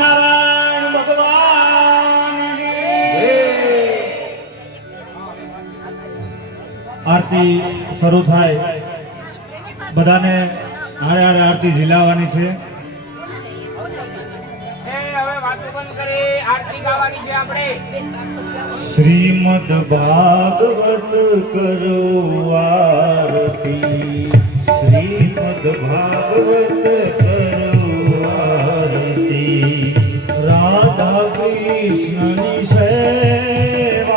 નારાયણ ભગવાન આરતી શરૂ થાય બધાને હારે હારે આરતી ઝીલાવવાની છે. શ્રીમદ ભાગવત કરો આરતી, શ્રીમદ ભાગવત કરો આરતી, રાધા કૃષ્ણની સેવા,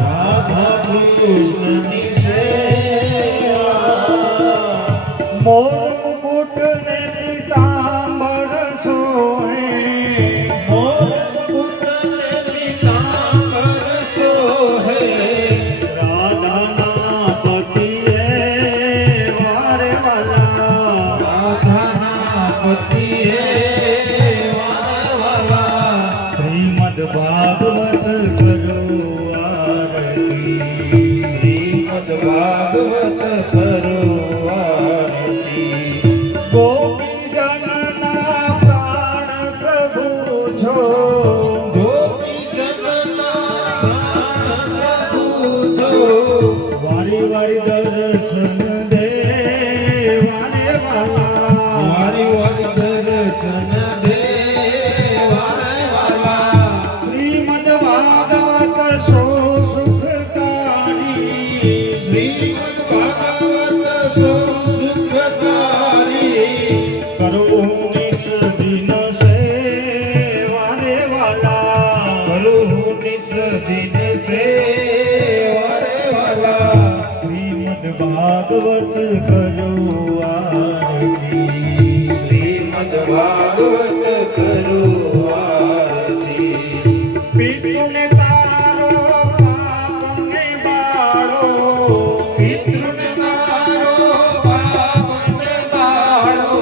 રાધા કૃષ્ણની સેવા, મોર મુકુટ ને પીતાંબર સોહે, મોર મુકુટ ને પીતાંબર સોહે, રાધાના પતિએ વારે વાલા, રાધાના પતિએ વારે વાલા, શ્રીમદ ભાગવત કરો આરતી, શ્રીમદ ભાગવત કરો આરતી. ગોપીજનના પ્રાણ પ્રભુ છો, ગોપીજનના પ્રાણ પ્રભુ છો, વારી વારી દર્શન દે વારે વાલા, વારી વારી દર્શન દે વારે વાલા, શ્રીમદ ભાગવત સો સુખકારી, શ્રીમદ ભાગવત સો સુખકારી, કરો નિસ દિન સેવા રે વાલા, કરો નિસ દિન સેવા રે વાલા, શ્રીમદ ભાગવત કરો આરતી, શ્રીમદ ભાગવત કરો આરતી. પિતૃને તારો પાપને બાળો, પિતૃને તારો પાપને બાળો,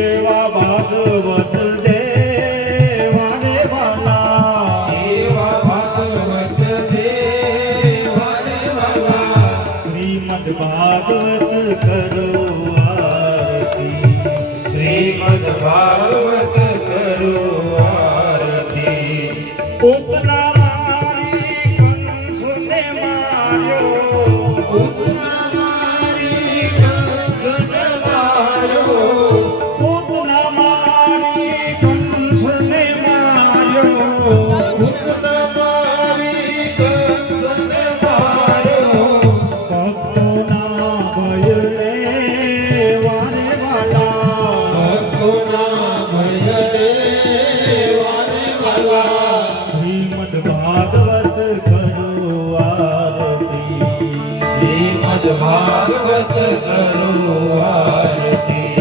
એવા ભાગવત દેવા રે વાલા, એવા ભાગવત દેવા રે વાલા, શ્રીમદ ભાગવત કરો આરતી, શ્રીમદ ભાગવત કરો આરતી. પૂતના મારી કંસને માર્યો, પૂતના મારી કંસને માર્યો, પૂતના મારી કંસને માર્યો, પૂતના મારી કંસને માર્યો, ભક્તોના ભયને વારે વાલા, ભક્તોના ભયને વારે વાલા, શ્રીમદ ભાગવત કરો આરતી, શ્રીમદ ભાગવત કરો આરતી.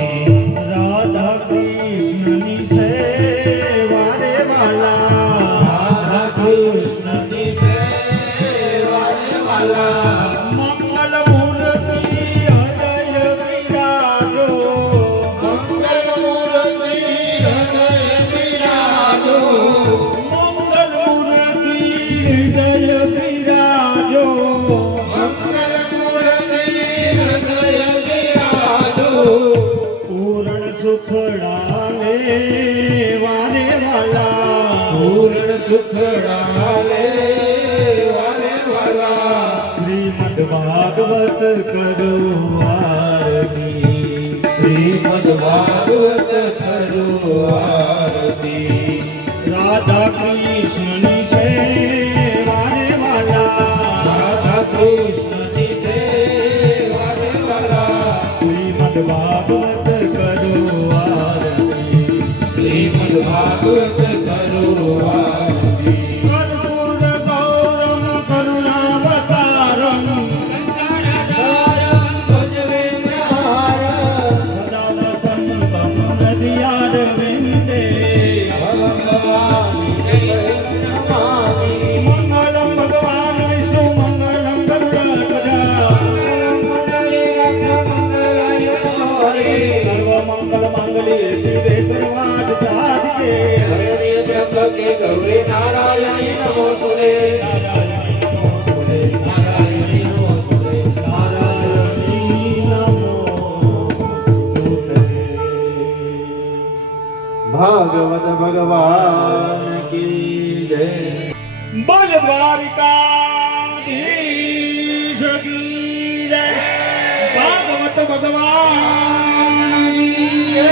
રાધા કૃષ્ણની સેવા રે વાલા, રાધા કૃષ્ણની સેવા રે વાલા, મંગલ મૂર્તિ હૃદય વિરાજો, મંગલ મૂર્તિ હૃદય વિરાજો, મંગલ મૂર્તિ હૃદય વિરાજો, મંગલ મૂર્તિ હૃદય વિરાજો, પૂર્ણ સુખડાલે વારે વાલા, પૂર્ણ સુખડાલે વારે વાલા, શ્રીમદ ભાગવત કરો આરતી, શ્રીમદ ભાગવત કરો આરતી. રાધા કૃષ્ણની સેવા રે વાલા, રાધા કૃષ્ણની સેવા રે વાલા, શ્રીમદ ભાગવત કરો આરતી, શ્રીમદ ભાગવત કરો આરતી. કર્પૂર ગૌરમ કરુણાવતારમ, ગંગાધરમ ભુજગેન્દ્રહારમ, સદા વસંતમ હૃદયારવિંદે, ભગવાની નમામિ. મંગલમ ભગવાન વિષ્ણુ મંગલમ ગરુડધ્વજા, મંગલમ પુંડરીકાક્ષ મંગલાય હરે, સર્વ મંગલ મંગલે શિવે સર્વાર્થ સાધિકે, હરે ત્ર્યંબકે ગૌરી નારાયણી નમોસ્તુતે, નારાયણી નમોસ્તુતે, નારાયણી નમોસ્તુતે, નારાયણી નમોસ્તુતે. ભાગવત ભગવાન કી જય બોલ દ્વારિકાધીશ કી જય ભાગવત ભગવાન કી જય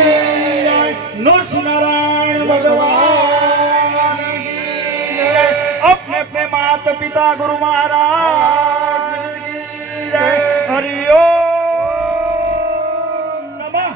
નૃસિંહનારાયણ ભગવાન કી જય अपने अपने माता पिता गुरु महाराज की जय हरि ओम नमः